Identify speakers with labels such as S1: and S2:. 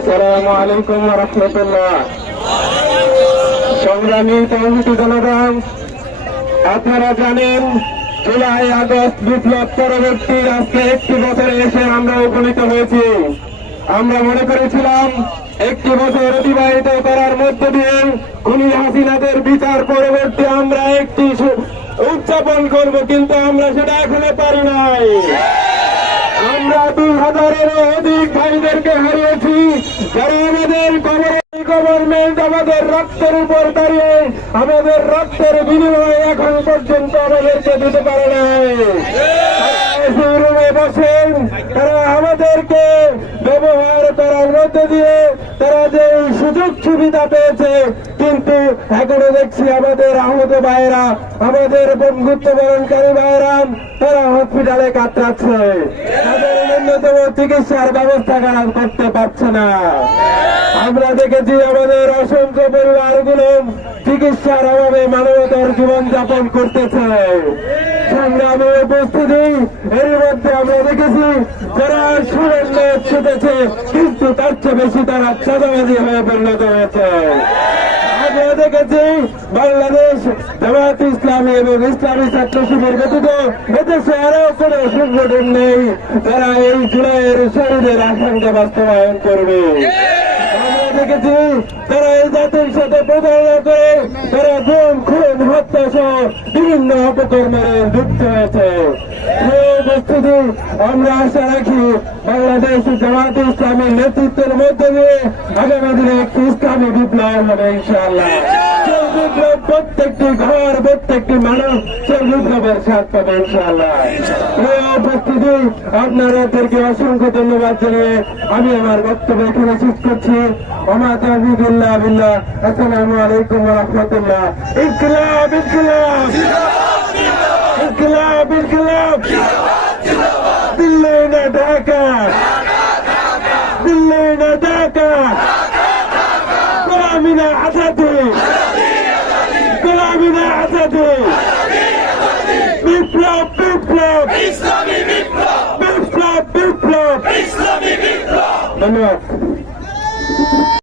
S1: আসসালামু আলাইকুম রহমতুল্লাহ। সংগ্রামী তহমিতি জনতা আপনারা জানেন, জুলাই, আগস্ট বিপ্লব পরবর্তী আজকে একটি বছরে এসে আমরা উপনীত হয়েছি। আমরা মনে করেছিলাম, একটি বছর অতিবাহিত করার মধ্য দিয়ে খুনি হাসিনাদের বিচার পরবর্তী আমরা একটি উদযাপন করব, কিন্তু আমরা সেটা এখনও পারি নাই। আমরা দুই হাজারেরও অধিক ভাইদেরকে হারিয়েছি যারা আমাদের গভর্নমেন্ট আমাদের রক্তের উপর দাঁড়িয়ে আমাদের রক্তের বিনিময়ে এখন পর্যন্ত আমাদেরকে দিতে পারে নাই। বসেন, তারা আমাদেরকে ব্যবহার করার মধ্যে দিয়ে সুযোগ সুবিধা পেয়েছে। কিন্তু এখনও দেখছি আমাদের আহত ভাইয়েরা, আমাদের বন্ধুত্ব বরণকারী ভাইয়েরা, তারা হসপিটালে কাতরাচ্ছে। তাদের চিকিৎসার ব্যবস্থা করা করতে পারছে না। আমরা দেখেছি আমাদের অসংখ্য পরিবারগুলো চিকিৎসার অভাবে মানবতার জীবন যাপন করতেছে। সংগ্রামে উপস্থিতি। এর মধ্যে আমরা দেখেছি, যারা সুরেন্দ্র ছুটেছে, কিন্তু তার চেয়ে বেশি তারা চাঁদাবাজি হয়ে পরিণত হয়েছে। দেখেছি, বাংলাদেশ ইসলামী এবং ইসলামী ছাত্র শিবির ব্যতীত আরও কোন সংগঠন নেই। তারা এই জুলাইয়ের শহীদের আশঙ্কা বাস্তবায়ন করবে। আমরা দেখেছি, তারা জাতির সাথে প্রতারণা করে তারা গুম খুন হত্যা সহ বিভিন্ন অপকর্মে যুক্ত হয়েছে। উপস্থিতি আমরা আশা রাখি বাংলাদেশ জামাত ইসলামের নেতৃত্বের মধ্যে দিয়ে আগামী দিনে ইসলামী বিপ্লব হবে ইনশাআল্লাহ। প্রত্যেকটি ঘর, প্রত্যেকটি মানুষ সেই বিপ্লবের স্বাদ পাবে ইনশাআল্লাহ। উপস্থিতি আপনাদেরকে অসংখ্য ধন্যবাদ জানিয়ে আমি আমার বক্তব্য এখানে শেষ করছি। ওমা তাহিদুল্লাহ বিল্লাহ। আসসালামু আলাইকুম রহমতুল্লাহ। ইনকিলাব ইনকিলাব। ইনকিলাব ইনকিলাব। দিল্লি না ঢাকা। দিল্লি না ঢাকা। গোলামিনা আজাদি। গোলামিনা আজাদি। বিপ্লব বিপ্লব।
S2: ইসলামী
S1: धन्यवाद.